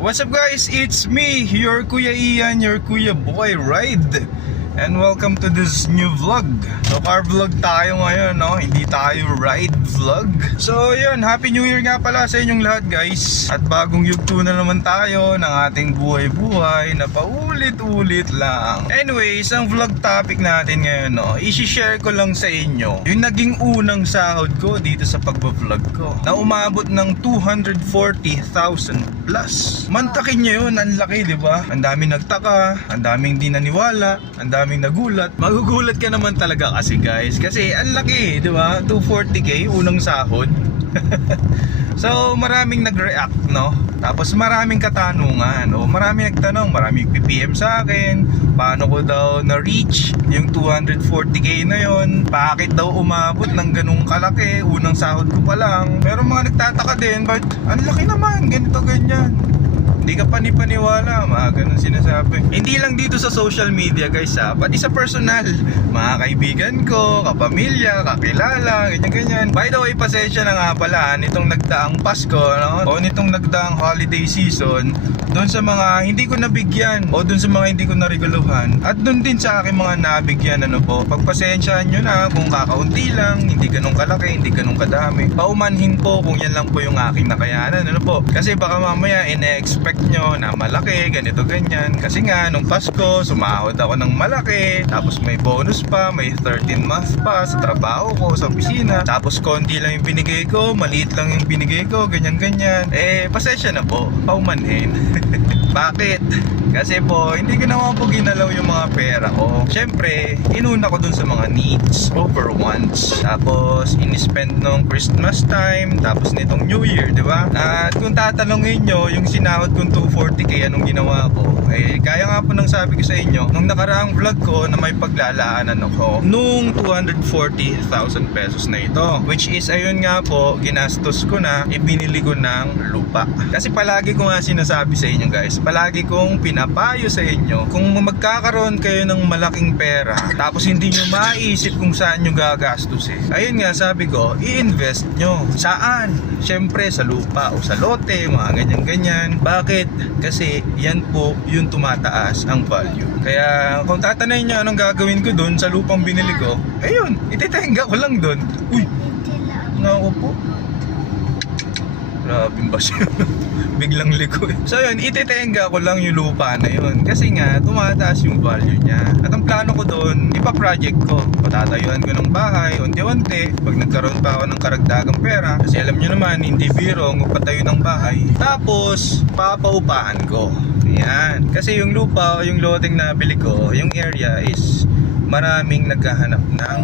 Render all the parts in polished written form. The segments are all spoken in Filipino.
What's up guys? It's me, your Kuya Ian, your Kuya Boy Ride. And welcome to this new vlog. So car vlog tayo ngayon, no? Hindi tayo ride vlog. So yun, Happy New Year nga pala sa inyong lahat guys. At bagong yugto na naman tayo ng ating buhay-buhay na paulit-ulit lang. Anyways, ang vlog topic natin ngayon, no? I-share ko lang sa inyo yung naging unang sahod ko dito sa pagbablog ko, na umabot ng 240,000 plus. Mantakin nyo yun, ang laki, di ba? Ang daming nagtaka, ang daming di naniwala, ang daming nagulat. Magugulat ka naman talaga kasi guys, kasi ang laki, di ba? 240k unang sahod. So maraming nag-react, no? Tapos maraming katanungan, o maraming nagtanong, maraming PPM sa akin, paano ko daw na-reach yung 240k na yon, bakit daw umabot ng ganung kalaki, unang sahod ko pa lang. Pero mga nagtataka din, but ang laki naman, ganito ganyan. Hindi ka panipaniwala, mga ganun sinasabi. Hindi lang dito sa social media guys ha, pati sa personal, mga kaibigan ko, kapamilya, kakilala, ganyan-ganyan. By the way, pasensya na nga pala nitong nagdaang Pasko, no? O nitong nagdaang holiday season, doon sa mga hindi ko nabigyan, o doon sa mga hindi ko nareguluhan, at doon din sa aking mga nabigyan, ano po, pagpasensyaan nyo na kung kakaunti lang, hindi ganun kalaki, hindi ganun kadami. Paumanhin po kung yan lang po yung aking nakayanan, ano po. Kasi baka mamaya ine-expect nyo na malaki, ganito ganyan. Kasi nga nung Pasko sumahod ako ng malaki, tapos may bonus pa, may 13 month pa sa trabaho ko, sa opisina, tapos konti lang yung binigay ko, maliit lang yung binigay ko, ganyan ganyan. Pasensya na po, paumanhin. Bakit? Kasi po, hindi ko naman po ginalaw yung mga pera ko. Siyempre, inuna ko dun sa mga needs over wants. Tapos, in-spend nung Christmas time, tapos nitong New Year, di ba? At kung tatanungin nyo, yung sinahod kong 240k, anong ginawa ko? Kaya nga po nang sabi ko sa inyo, nung nakaraang vlog ko na may paglalaanan ako, nung 240,000 pesos na ito. Which is, ayun nga po, ginastos ko na, ibinili ko ng lupa. Kasi palagi ko nga sinasabi sa inyo guys, palagi kong pinapayo sa inyo, kung magkakaroon kayo ng malaking pera tapos hindi nyo maisip kung saan nyo gagastusin, ayun nga sabi ko, i-invest nyo. Saan? Siyempre sa lupa o sa lote, mga ganyan-ganyan. Bakit? Kasi yan po yung tumataas ang value. Kaya kung tatanayin nyo anong gagawin ko dun sa lupang binili ko, ayun, ititenga ko lang dun. Uy, naku po, grabing basyo. Biglang liko. So yun, ititenga ko lang yung lupa na yun. Kasi nga, tumataas yung value niya. At ang plano ko doon, ipa-project ko. Patatayuan ko ng bahay, unti-unti. Pag nagkaroon pa ako ng karagdagang pera, kasi alam nyo naman, hindi biro ang patayo ng bahay. Tapos, papaupahan ko. Yan. Kasi yung lupa, yung loteng nabili ko, yung area is maraming naghahanap ng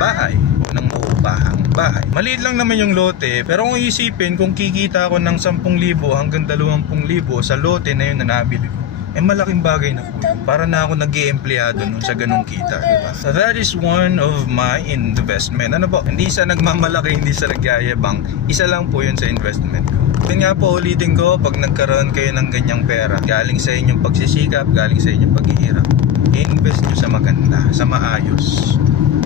bahay o ng maupahang bahay. Maliit lang naman yung lote, pero kung isipin, kung kikita ako ng 10,000 hanggang 20,000 sa lote na yun na nabili ko, malaking bagay na po yun. Para na ako nag-i-empleyado nun sa ganung kita, diba? So that is one of my investment. Ano po? Hindi sa nagmamalaki, hindi sa nagyayabang. Isa lang po yun sa investment ko. Yun nga po, ulitin ko, pag nagkaroon kayo ng ganyang pera, galing sa inyong pagsisikap, galing sa inyong paghihirap, i-invest nyo sa maganda, sa maayos,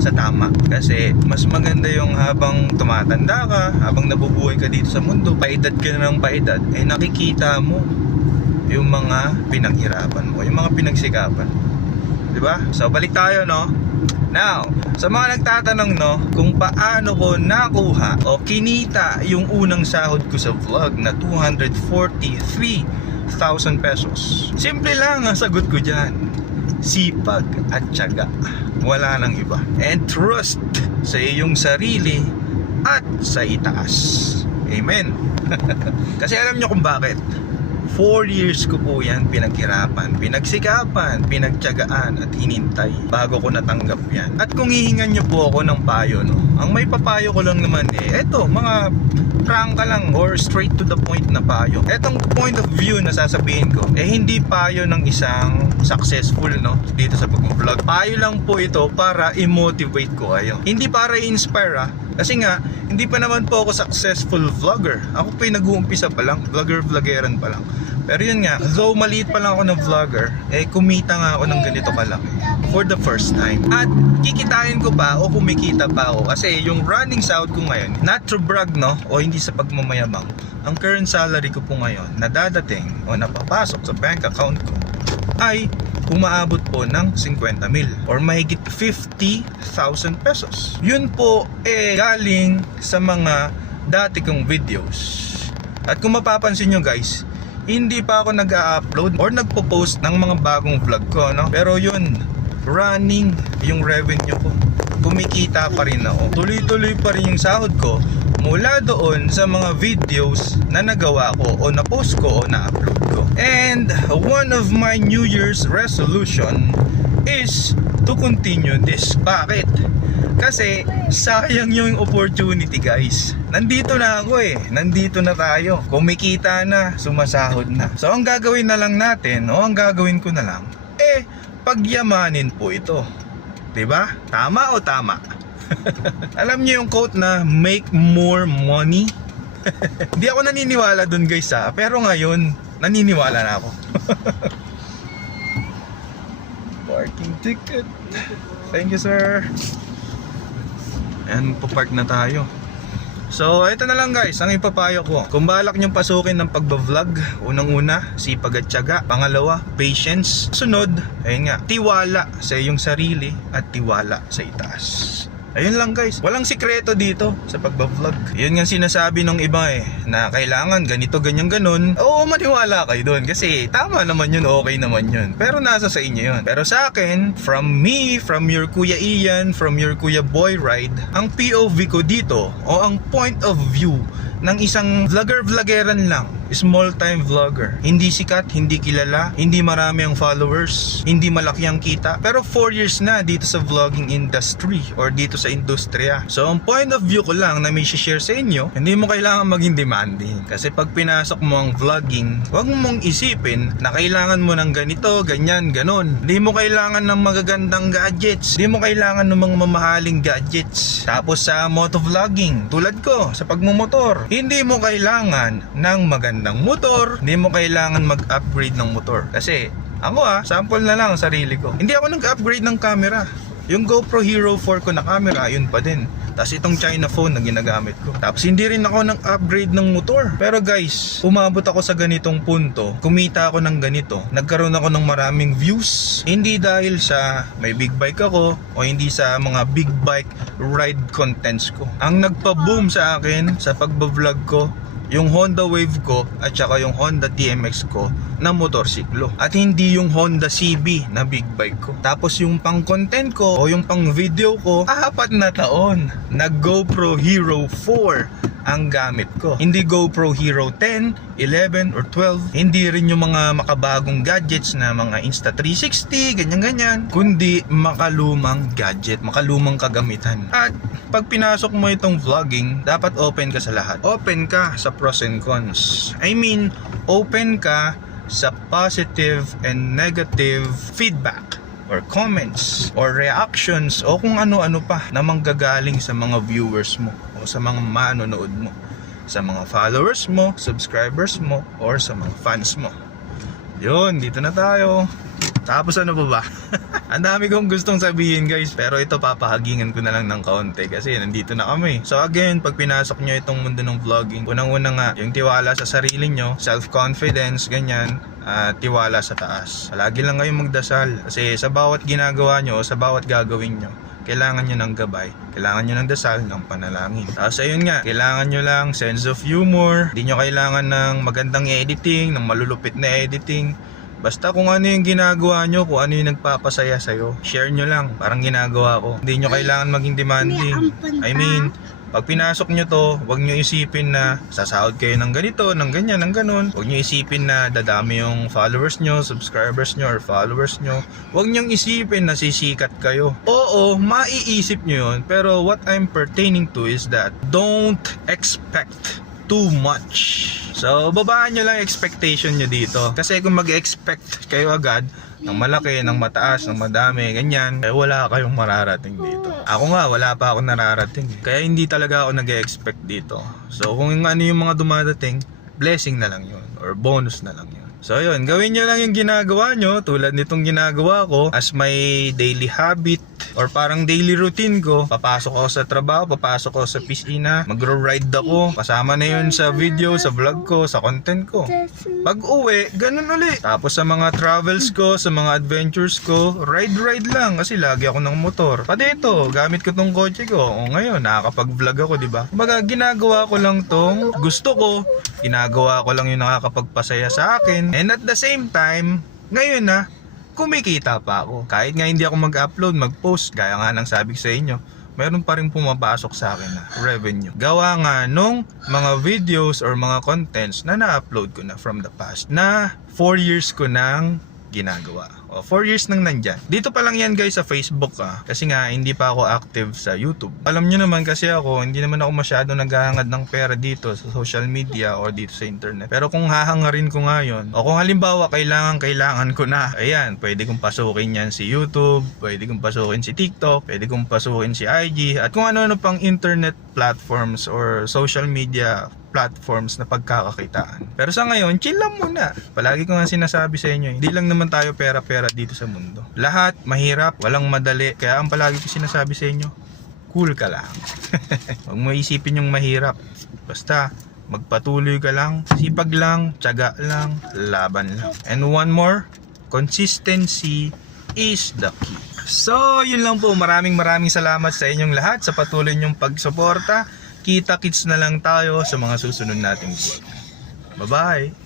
sa tama. Kasi mas maganda yung habang tumatanda ka, habang nabubuhay ka dito sa mundo, paedad ka na ng paedad, nakikita mo yung mga pinaghirapan mo, yung mga pinagsikapan, diba? So balik tayo, no? Now, sa mga nagtatanong, no, kung paano ko nakuha o kinita yung unang sahod ko sa vlog na 243,000 pesos. Simple lang ang sagot ko dyan. Sipag at tiyaga. Wala nang iba. And trust sa iyong sarili at sa itaas. Amen. Kasi alam nyo kung bakit. 4 years ko po yan pinaghirapan, pinagsikapan, pinagtiyagaan at hinintay bago ko natanggap yan. At kung hihingan nyo po ako ng payo, no, ang may papayo ko lang naman eto, mga prangka lang or straight to the point na payo. Etong point of view na sasabihin ko, hindi payo ng isang successful, no, dito sa pag-vlog. Payo lang po ito para i-motivate ko kayo. Hindi para i-inspire, kasi nga, hindi pa naman po ako successful vlogger. Ako pa yung nag-uumpisa pa lang, vlogger-vlogeran pa lang. Pero yun nga, though maliit pa lang ako na vlogger, kumita nga ako ng ganito kalaki for the first time. At kikitain ko pa o kumikita pa ako kasi yung running sahod ko ngayon, not to brag no, o hindi sa pagmamayabang, ang current salary ko po ngayon na dadating o napapasok sa bank account ko ay umaabot po ng 50 mil or mahigit 50,000 pesos. Yun po galing sa mga dati kong videos. At kung mapapansin nyo guys, hindi pa ako nag-upload or nagpo-post ng mga bagong vlog ko, no? Pero yun, running yung revenue ko. Kumikita pa rin ako. Tuloy-tuloy pa rin yung sahod ko mula doon sa mga videos na nagawa ko o na-post ko o na-upload ko. And one of my New Year's resolution is to continue this. Bakit? Kasi sayang yung opportunity guys. Nandito na ako nandito na tayo. Kumikita na, sumasahod na. So ang gagawin na lang natin, o ang gagawin ko na lang, pagyamanin po ito. 'Di ba? Tama o tama? Alam niyo yung quote na make more money? Hindi ako naniniwala dun guys pero ngayon naniniwala na ako. Parking ticket. Thank you sir. And papark na tayo. So ito na lang guys ang ipapayo ko. Kung balak nyong pasukin ng pagbablog, unang-una sipag at tiyaga. Pangalawa, patience. Sunod, ayun nga, tiwala sa iyong sarili at tiwala sa itaas. Ayun lang guys, walang sikreto dito sa pagbablog. Yun nga sinasabi ng iba na kailangan ganito, ganyan, ganun. Oo, maniwala kayo doon kasi tama naman yun, okay naman yun. Pero nasa sa inyo yun. Pero sa akin, from me, from your Kuya Ian, from your Kuya Boy Ride, ang POV ko dito o ang point of view ng isang vlogger-vloggeran lang, small time vlogger, hindi sikat, hindi kilala, hindi marami ang followers, hindi malaki ang kita, pero 4 years na dito sa vlogging industry or dito sa industriya. So ang point of view ko lang na may share sa inyo, hindi mo kailangan maging demanding kasi pag pinasok mo ang vlogging, huwag mong isipin na kailangan mo ng ganito, ganyan, ganon. Hindi mo kailangan ng magagandang gadgets, hindi mo kailangan ng mga mamahaling gadgets. Tapos sa motovlogging, tulad ko sa pagmumotor, hindi mo kailangan ng magandang motor, hindi mo kailangan mag-upgrade ng motor. Kasi ako sample na lang ang sarili ko. Hindi ako nag-upgrade ng camera. Yung GoPro Hero 4 ko na camera, yun pa din. Tapos itong China phone na ginagamit ko. Tapos hindi rin ako ng upgrade ng motor. Pero guys, umabot ako sa ganitong punto, kumita ako ng ganito, nagkaroon ako ng maraming views. Hindi dahil sa may big bike ako o hindi sa mga big bike ride contents ko. Ang nagpa-boom sa akin sa pagbablog ko, yung Honda Wave ko at saka yung Honda TMX ko na motorsiklo at hindi yung Honda CB na big bike ko. Tapos yung pang content ko o yung pang video ko, 4 na taon na GoPro Hero 4 ang gamit ko. Hindi GoPro Hero 10, 11 or 12. Hindi rin yung mga makabagong gadgets na mga Insta360, ganyan-ganyan, kundi makalumang gadget, makalumang kagamitan. At pag pinasok mo itong vlogging, dapat open ka sa lahat. Open ka sa pros and cons. I mean, open ka sa positive and negative feedback or comments or reactions o kung ano-ano pa na manggagaling sa mga viewers mo o sa mga manonood mo, sa mga followers mo, subscribers mo, or sa mga fans mo. Yun, dito na tayo. Tapos ano pa ba? Ang dami kong gustong sabihin guys, pero ito papahagingan ko na lang ng kaunti kasi nandito na kami. So again, pag pinasok nyo itong mundo ng vlogging, unang-una nga, yung tiwala sa sarili nyo, self-confidence, ganyan, tiwala sa taas. Lagi lang kayong magdasal kasi sa bawat ginagawa nyo, sa bawat gagawin nyo, kailangan nyo ng gabay, kailangan nyo ng dasal, ng panalangin. Tapos ayun nga, kailangan nyo lang sense of humor. Hindi nyo kailangan ng magandang editing, ng malulupit na editing. Basta kung ano yung ginagawa nyo, kung ano yung nagpapasaya sa'yo, share nyo lang, parang ginagawa ko. Hindi nyo kailangan maging demanding. I mean, pag pinasok nyo to, huwag nyo isipin na sasahod kayo ng ganito, ng ganyan, ng ganun. Huwag nyo isipin na dadami yung followers nyo, subscribers nyo, or followers nyo. Huwag nyo isipin na sisikat kayo. Oo, maiisip nyo yun, pero what I'm pertaining to is that don't expect too much. So, babaan nyo lang expectation nyo dito. Kasi kung mag-expect kayo agad ng malaki, ng mataas, ng madami, ganyan, wala kayong mararating dito. Ako nga, wala pa ako nararating. Kaya hindi talaga ako nag-expect dito. So, kung ano yung mga dumadating, blessing na lang yun or bonus na lang yun. So yun, gawin nyo lang yung ginagawa nyo tulad nitong ginagawa ko as my daily habit or parang daily routine ko. Papasok ako sa trabaho, papasok ako sa piscina, magro-ride ako. Kasama na yun sa video, sa vlog ko, sa content ko. Pag uwi, ganun ulit. Tapos sa mga travels ko, sa mga adventures ko, ride lang kasi lagi ako ng motor. Pati ito, gamit ko tong kotse ko. O ngayon, nakakapag-vlog ako, di ba? Kumbaga, ginagawa ko lang tong gusto ko. Ginagawa ko lang yung nakakapagpasaya sa akin. And at the same time, ngayon na, kumikita pa ako. Kahit nga hindi ako mag-upload, mag-post, gaya nga ng sabi ko sa inyo, mayroon pa rin pumapasok sa akin na revenue. Gawa nga nung mga videos or mga contents na na-upload ko na from the past na 4 years ko nang ginagawa. O, 4 years nang nandyan. Dito pa lang yan guys sa Facebook kasi nga hindi pa ako active sa YouTube. Alam nyo naman kasi ako, hindi naman ako masyado naghahangad ng pera dito sa social media o dito sa internet. Pero kung hahangarin ko ngayon, o kung halimbawa kailangan ko na, ayan, pwede kong pasukin yan si YouTube, pwede kong pasukin si TikTok, pwede kong pasukin si IG, at kung ano-ano pang internet platforms or social media platforms na pagkakakitaan. Pero sa ngayon, chill lang muna. Palagi ko nga sinasabi sa inyo, hindi lang naman tayo pera-pera dito sa mundo. Lahat mahirap, walang madali. Kaya ang palagi ko sinasabi sa inyo, cool ka lang. Huwag mo isipin yung mahirap. Basta magpatuloy ka lang, sipag lang, tiyaga lang, laban lang. And one more, consistency is the key. So, yun lang po. Maraming salamat sa inyong lahat sa patuloy nyong pagsuporta. Kita-kits na lang tayo sa mga susunod nating vlog. Bye-bye!